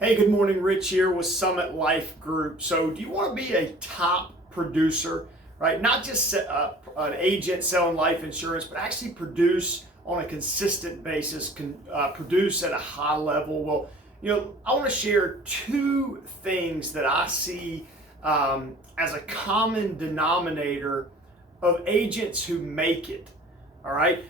Hey, good morning. Rich here with Summit Life Group. So, do you want to be a top producer, right? Not just an agent selling life insurance, but actually produce on a consistent basis, produce at a high level? Well, I want to share two things that I see as a common denominator of agents who make it. All right,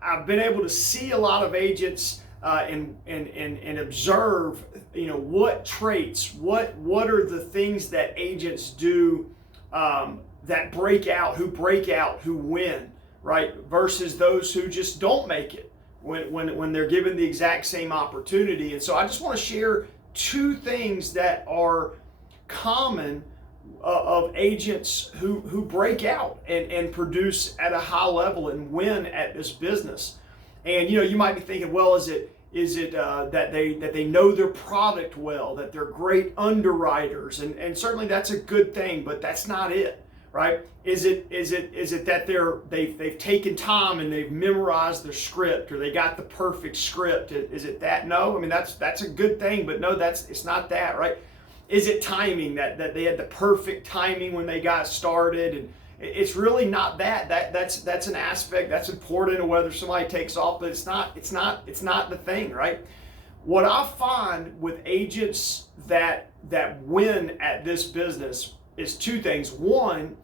I've been able to see a lot of agents and observe, what traits, what are the things that agents do that break out, who win, right? Versus those who just don't make it when they're given the exact same opportunity. And so I just want to share two things that are common of agents who break out and produce at a high level and win at this business. And you might be thinking, well, is it that they know their product well, that they're great underwriters, and certainly that's a good thing, but that's not it, right? Is it that they've taken time and they've memorized their script, or they got the perfect script? Is it that? No, I mean that's a good thing, but no, it's not that, right? Is it timing, that they had the perfect timing when they got started? And it's really not that. That's an aspect that's important of whether somebody takes off, but it's not the thing, right? What I find with agents that win at this business is two things. One,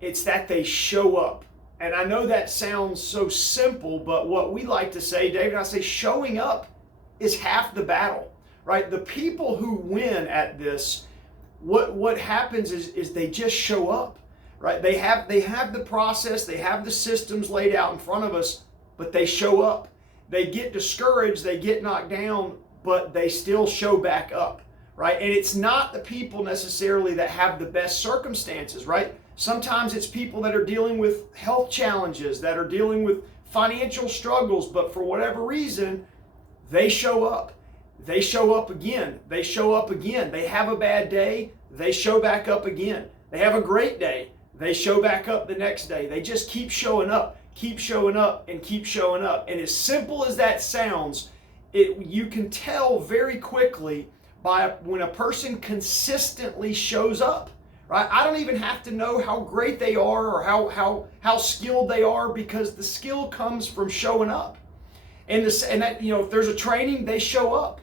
it's that they show up. And I know that sounds so simple, but what we like to say, David, I say showing up is half the battle. Right? The people who win at this, what happens is they just show up, right? They have the process, they have the systems laid out in front of us, but they show up. They get discouraged, they get knocked down, but they still show back up, right? And it's not the people necessarily that have the best circumstances, right? Sometimes it's people that are dealing with health challenges, that are dealing with financial struggles, but for whatever reason, they show up. They show up again. They show up again. They have a bad day. They show back up again. They have a great day. They show back up the next day. They just keep showing up, and keep showing up. And as simple as that sounds, you can tell very quickly by when a person consistently shows up, right? I don't even have to know how great they are or how skilled they are, because the skill comes from showing up. And that, if there's a training, they show up.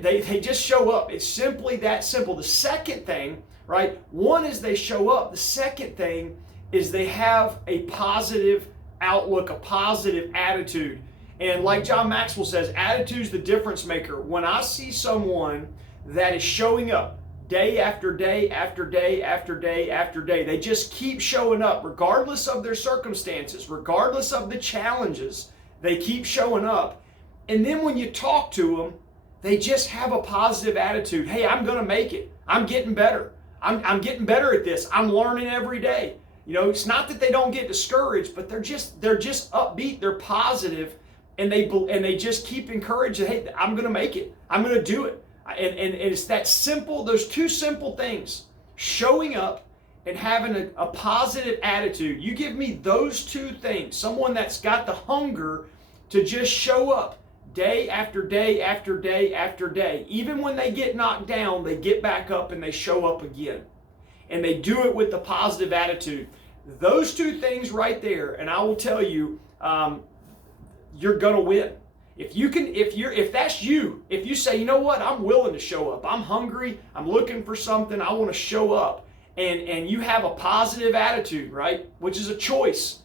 They just show up. It's simply that simple. The second thing, right? One is they show up. The second thing is they have a positive outlook, a positive attitude. And like John Maxwell says, attitude's the difference maker. When I see someone that is showing up day after day after day after day after day, they just keep showing up regardless of their circumstances, regardless of the challenges. They keep showing up. And then when you talk to them, they just have a positive attitude. Hey, I'm going to make it. I'm getting better. I'm getting better at this. I'm learning every day. It's not that they don't get discouraged, but they're just upbeat. They're positive, and they just keep encouraging. Hey, I'm going to make it. I'm going to do it. And it's that simple. Those two simple things: showing up and having a positive attitude. You give me those two things, someone that's got the hunger to just show up day after day after day after day. Even when they get knocked down, they get back up and they show up again. And they do it with the positive attitude. Those two things right there, and I will tell you, you're gonna win. If that's you, if you say, you know what, I'm willing to show up. I'm hungry, I'm looking for something, I want to show up. And you have a positive attitude, right? Which is a choice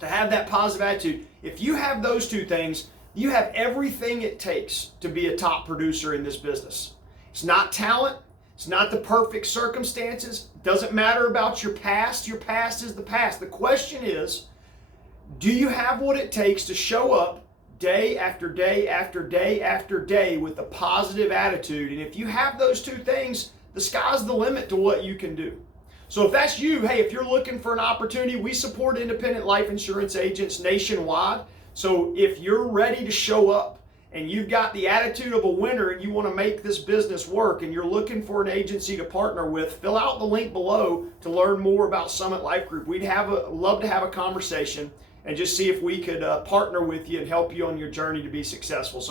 to have that positive attitude. If you have those two things, you have everything it takes to be a top producer in this business. It's not talent. It's not the perfect circumstances. It doesn't matter about your past. Your past is the past. The question is, do you have what it takes to show up day after day after day after day with a positive attitude? And if you have those two things, the sky's the limit to what you can do. So if that's you, hey, if you're looking for an opportunity, we support independent life insurance agents nationwide. So if you're ready to show up and you've got the attitude of a winner and you want to make this business work and you're looking for an agency to partner with, fill out the link below to learn more about Summit Life Group. We'd love to have a conversation and just see if we could partner with you and help you on your journey to be successful. So